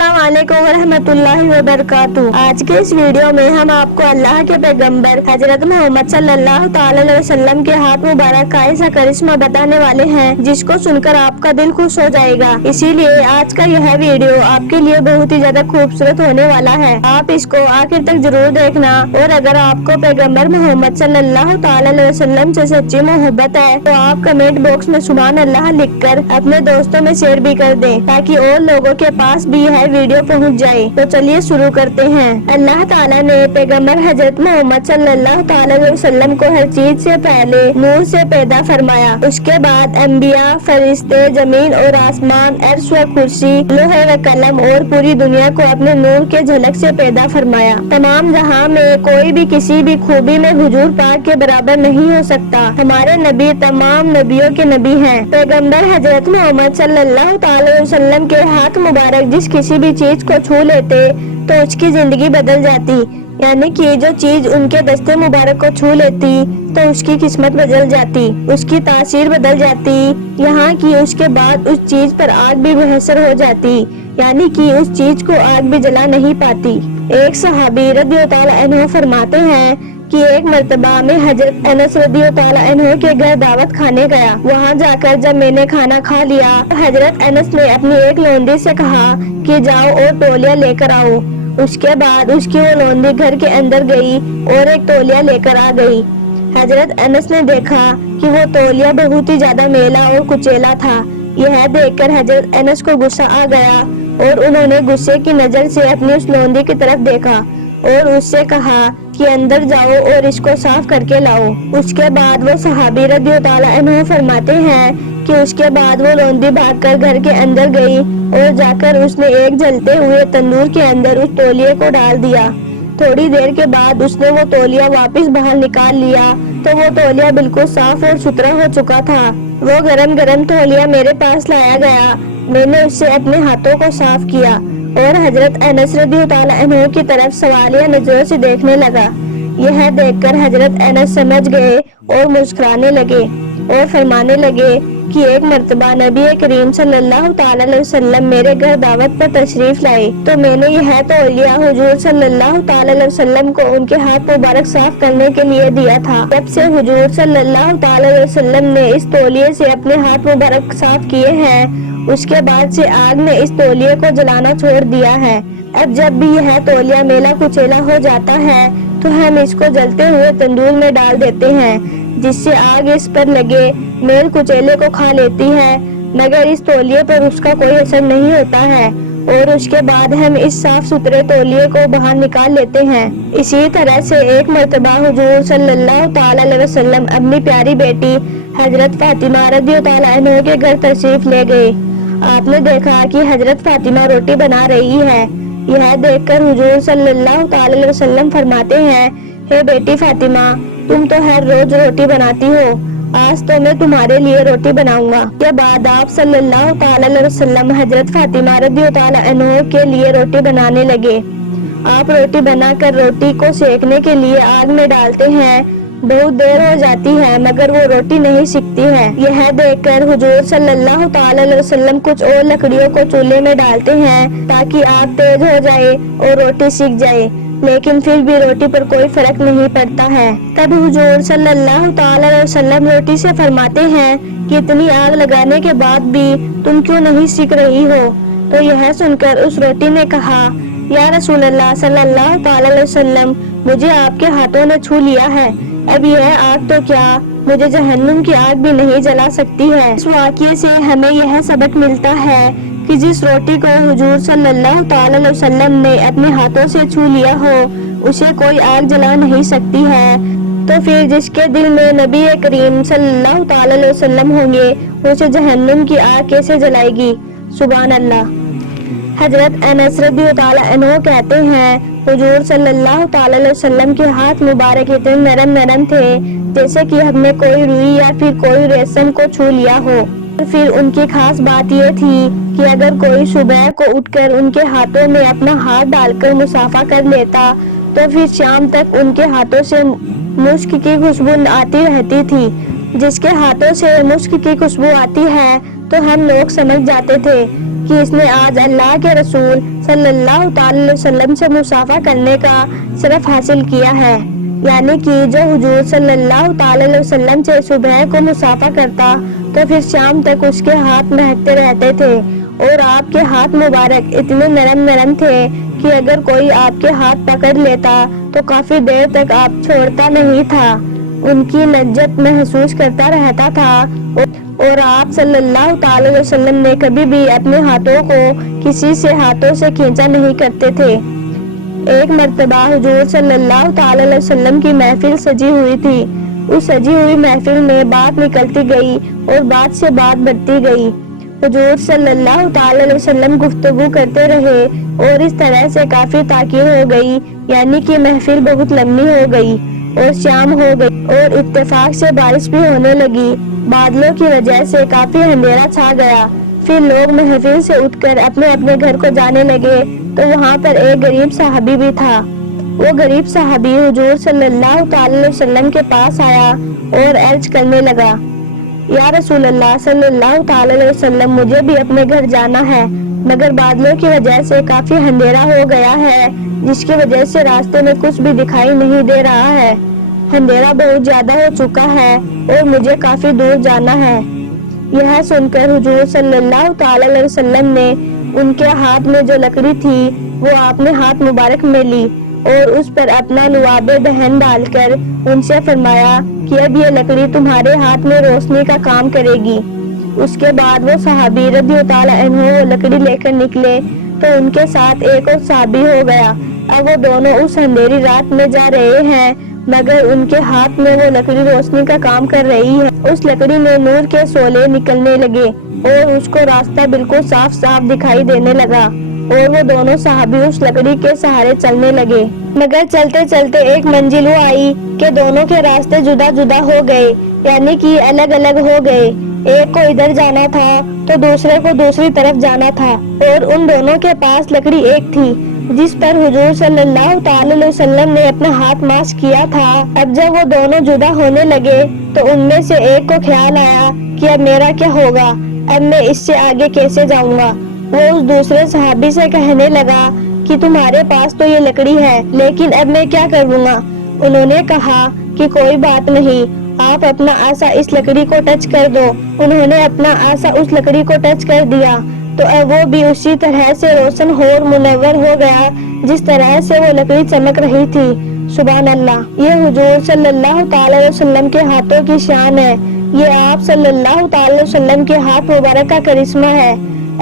अस्सलाम वालेकुम रहमतुल्लाहि व बरकातहू। आज के इस वीडियो में हम आपको अल्लाह के पैगंबर हजरत मोहम्मद सल्लल्लाहु ताला अलैहि वसल्लम के हाथ मुबारक का ऐसा करिश्मा बताने वाले हैं जिसको सुनकर आपका दिल खुश हो जाएगा। इसीलिए आज का यह वीडियो आपके लिए बहुत ही ज्यादा खूबसूरत होने वाला है। आप इसको आखिर तक जरूर देखना। और अगर आपको पैगंबर मोहम्मद सल्लल्लाहु ताला अलैहि वसल्लम से सच्ची मोहब्बत है तो आप कमेंट बॉक्स में सुभान अल्लाह लिखकर अपने दोस्तों में शेयर भी कर दें ताकि और लोगों के पास भी यह वीडियो पहुंच जाए। तो चलिए शुरू करते हैं। अल्लाह ताला ने पैगंबर हजरत मोहम्मद सल्लल्लाहु ताला अलैहि वसल्लम को हर चीज से पहले नूर से पैदा फरमाया। उसके बाद अंबिया, फरिश्ते, जमीन और आसमान, अर्श व कुर्सी, लोहे व कलम और पूरी दुनिया को अपने नूर के झलक से पैदा फरमाया। तमाम जहां में कोई भी किसी भी खूबी में हुजूर पाक के बराबर नहीं हो सकता। हमारे नबी तमाम नबियों के नबी हैं। पैगंबर हजरत मोहम्मद सल्लल्लाहु ताला अलैहि वसल्लम के हाथ मुबारक जिस किसी भी चीज को छू लेते तो उसकी जिंदगी बदल जाती, यानी कि जो चीज उनके दस्ते मुबारक को छू लेती तो उसकी किस्मत बदल जाती, उसकी तासीर बदल जाती, यहाँ की उसके बाद उस चीज पर आग भी मुयस्सर हो जाती, यानी कि उस चीज को आग भी जला नहीं पाती। एक सहाबी रज़ियल्लाहु ताला अन्हु फरमाते हैं कि एक मर्तबा में हजरत अनस रज़ियल्लाहु ताला अन्हु के घर दावत खाने गया। वहाँ जाकर जब मैंने खाना खा लिया तो हजरत अनस ने अपनी एक लोंदी से कहा कि जाओ और तौलिया लेकर आओ। उसके बाद उसकी वो लोंदी घर के अंदर गई और एक तौलिया लेकर आ गई। हजरत अनस ने देखा कि वो तौलिया बहुत ही ज्यादा मेला और कुचेला था। यह देखकर हजरत अनस को गुस्सा आ गया और उन्होंने गुस्से की नजर से अपनी उस लोंदी की तरफ देखा और उससे कहा कि अंदर जाओ और इसको साफ करके लाओ। उसके बाद वो सहाबी रज़ियल्लाहु ताला अन्हु फरमाते हैं कि उसके बाद वो लोंदी भागकर घर के अंदर गई और जाकर उसने एक जलते हुए तंदूर के अंदर उस तौलिए को डाल दिया। थोड़ी देर के बाद उसने वो तौलिया वापस बाहर निकाल लिया तो वो तौलिया बिल्कुल साफ और सुथरा हो चुका था। वो गरम गरम तौलिया मेरे पास लाया गया। मैंने उससे अपने हाथों को साफ किया और हजरत अनस रज़ियल्लाहु ताला अन्हु की तरफ सवालिया नजरों से देखने लगा। यह देखकर हजरत अनस समझ गए और मुस्कुराने लगे और फरमाने लगे कि एक मर्तबा नबी करीम सल्लल्लाहु ताला अलैहि वसल्लम मेरे घर दावत पर तशरीफ लाए तो मैंने यह तौलिया हुजूर सल्लल्लाहु ताला अलैहि वसल्लम को उनके हाथ मुबारक साफ करने के लिए दिया था। जब से हुजूर सल्लल्लाहु ताला अलैहि वसल्लम ने इस तौलिए से अपने हाथ मुबारक साफ किए हैं उसके बाद से आग ने इस तौलिए को जलाना छोड़ दिया है। अब जब भी यह तौलिया मेला कुचेला हो जाता है तो हम इसको जलते हुए तंदूर में डाल देते हैं जिससे आग इस पर लगे मेल कुचेले को खा लेती है, मगर इस तौलिए पर उसका कोई असर नहीं होता है और उसके बाद हम इस साफ सुथरे तौलिए को बाहर निकाल लेते हैं। इसी तरह से एक मर्तबा हुजूर सल्लल्लाहु ताला अलैहि वसल्लम अपनी प्यारी बेटी हजरत फातिमा रज़ियल्लाहु ताला अन्हा के घर तशरीफ ले गए। आपने देखा कि हजरत फातिमा रोटी बना रही है। यह देखकर हुजूर सल्लल्लाहु ताला अलैहि वसल्लम फरमाते हैं, हे बेटी फातिमा, तुम तो हर रोज रोटी बनाती हो, आज तो मैं तुम्हारे लिए रोटी बनाऊंगा। के बाद आप सल्लल्लाहु ताला अलैहि वसल्लम हजरत फातिमा रज़ियल्लाहु ताला अन्हा के लिए रोटी बनाने लगे। आप रोटी बनाकर रोटी को सेकने के लिए आग में डालते हैं। बहुत देर हो जाती है मगर वो रोटी नहीं सिकती है। यह देखकर हुजूर सल्लल्लाहु ताला अलैहि वसल्लम कुछ और लकड़ियों को चूल्हे में डालते हैं ताकि आग तेज हो जाए और रोटी सिक जाए, लेकिन फिर भी रोटी पर कोई फर्क नहीं पड़ता है। तब हुजूर सल्लल्लाहु ताला अलैहि वसल्लम रोटी से फरमाते हैं कि इतनी आग लगाने के बाद भी तुम क्यों नहीं सिक रही हो? तो यह सुनकर उस रोटी ने कहा, या रसूल अल्लाह सल्लल्लाहु ताला अलैहि वसल्लम, मुझे आपके हाथों ने छू लिया है। अब यह आग तो क्या, मुझे जहन्नुम की आग भी नहीं जला सकती है। इस वाक़ये से हमें यह सबक मिलता है कि जिस रोटी को हुजूर सल्लल्लाहु ताला अलैहि वसल्लम ने अपने हाथों से छू लिया हो उसे कोई आग जला नहीं सकती है, तो फिर जिसके दिल में नबी करीम सल्लल्लाहु ताला अलैहि वसल्लम होंगे उसे जहन्नुम की आग कैसे जलाएगी? सुभान अल्लाह। हजरत अनस रज़ियल्लाहु ताला अन्हु कहते हैं, हुजूर सल्लल्लाहु ताला अलैहि वसल्लम के हाथ मुबारक इतने नरम नरम थे जैसे कि हमने कोई रुई या फिर कोई रेशम को छू लिया हो। फिर उनकी खास बात ये थी कि अगर कोई सुबह को उठकर उनके हाथों में अपना हाथ डालकर मुसाफा कर लेता तो फिर शाम तक उनके हाथों से मुश्क की खुशबू आती रहती थी। जिसके हाथों से मुश्क की खुशबू आती है तो हम लोग समझ जाते थे कि इसने आज अल्लाह के रसूल صلی اللہ تعالی علیہ وسلم سے مصافحہ کرنے کا شرف حاصل کیا ہے، یعنی کہ جو حضور صلی اللہ تعالی علیہ وسلم سے صبح کو مصافحہ کرتا تو پھر شام تک اس کے ہاتھ مہکتے رہتے تھے، اور آپ کے ہاتھ مبارک اتنے نرم تھے کہ اگر کوئی آپ کے ہاتھ پکڑ لیتا تو کافی دیر تک آپ چھوڑتا نہیں تھا، ان کی لذت محسوس کرتا رہتا تھا، اور آپ صلی اللہ تعالی علیہ وسلم نے کبھی بھی اپنے ہاتھوں کو کسی سے ہاتھوں سے کھینچا نہیں کرتے تھے۔ ایک مرتبہ حضور صلی اللہ تعالی علیہ وسلم کی محفل سجی ہوئی تھی، اس سجی ہوئی محفل میں بات نکلتی گئی اور بات سے بات بڑھتی گئی، حضور صلی اللہ تعالی علیہ وسلم گفتگو کرتے رہے اور اس طرح سے کافی تاخیر ہو گئی، یعنی کہ محفل بہت لمبی ہو گئی اور شام ہو گئی اور اتفاق سے بارش بھی ہونے لگی، بادلوں کی وجہ سے کافی اندھیرا چھا گیا، پھر لوگ محفل سے اٹھ کر اپنے اپنے گھر کو جانے لگے تو وہاں پر ایک غریب صحابی بھی تھا، وہ غریب صحابی حضور صلی اللہ تعالی علیہ وسلم کے پاس آیا اور عرض کرنے لگا، یا رسول اللہ صلی اللہ تعالی علیہ وسلم، مجھے بھی اپنے گھر جانا ہے مگر بادلوں کی وجہ سے کافی اندھیرا ہو گیا ہے، جس کی وجہ سے راستے میں کچھ بھی دکھائی نہیں دے رہا ہے، اندھیرا بہت زیادہ ہو چکا ہے اور مجھے کافی دور جانا ہے۔ یہ سن کر حضور صلی اللہ تعالی علیہ وسلم نے ان کے ہاتھ میں جو لکڑی تھی وہ آپ نے ہاتھ مبارک میں لی اور اس پر اپنا لعاب دہن ڈال کر ان سے فرمایا کہ اب یہ لکڑی تمہارے ہاتھ میں روشنی کا کام کرے گی۔ اس کے بعد وہ صحابی رضی اللہ تعالی عنہ وہ لکڑی لے کر نکلے تو ان کے ساتھ ایک اور صحابی ہو گیا، اب وہ دونوں اس اندھیری رات میں جا رہے ہیں مگر ان کے ہاتھ میں وہ لکڑی روشنی کا کام کر رہی ہے، اس لکڑی میں نور کے شعلے نکلنے لگے اور اس کو راستہ بالکل صاف صاف دکھائی دینے لگا اور وہ دونوں صحابی اس لکڑی کے سہارے چلنے لگے، مگر چلتے چلتے ایک منزل وہ آئی کہ دونوں کے راستے جدا جدا ہو گئے، یعنی کہ الگ الگ ہو گئے، ایک کو ادھر جانا تھا تو دوسرے کو دوسری طرف جانا تھا، اور ان دونوں کے پاس لکڑی ایک تھی جس پر حضور صلی اللہ تعالی علیہ وسلم نے اپنا ہاتھ ماس کیا تھا۔ اب جب وہ دونوں جدا ہونے لگے تو ان میں سے ایک کو خیال آیا کہ اب میرا کیا ہوگا، اب میں اس سے آگے کیسے جاؤں گا، وہ اس دوسرے صحابی سے کہنے لگا کہ تمہارے پاس تو یہ لکڑی ہے لیکن اب میں کیا کروں گا۔ انہوں نے کہا کہ کوئی بات نہیں، آپ اپنا آسا اس لکڑی کو ٹچ کر دو۔ انہوں نے اپنا آسا اس لکڑی کو ٹچ کر دیا تو اب وہ بھی اسی طرح سے روشن اور منور ہو گیا جس طرح سے وہ لکڑی چمک رہی تھی۔ سبحان اللہ، یہ حضور صلی اللہ تعالی علیہ وسلم کے ہاتھوں کی شان ہے، یہ آپ صلی اللہ تعالی علیہ وسلم کے ہاتھ مبارک کا کرشمہ ہے۔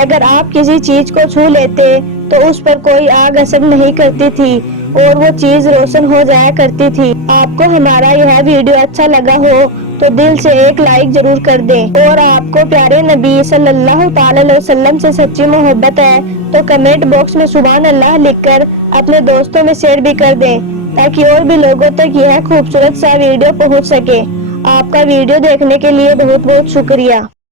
اگر آپ کسی چیز کو چھو لیتے تو اس پر کوئی آگ اثر نہیں کرتی تھی اور وہ چیز روشن ہو جایا کرتی تھی۔ آپ کو ہمارا یہ ویڈیو اچھا لگا ہو تو دل سے ایک لائک ضرور کر دیں، اور آپ کو پیارے نبی صلی اللہ تعالی علیہ وسلم سے سچی محبت ہے تو کمنٹ باکس میں سبحان اللہ لکھ کر اپنے دوستوں میں شیئر بھی کر دیں تاکہ اور بھی لوگوں تک یہ خوبصورت سا ویڈیو پہنچ سکے۔ آپ کا ویڈیو دیکھنے کے لیے بہت بہت شکریہ۔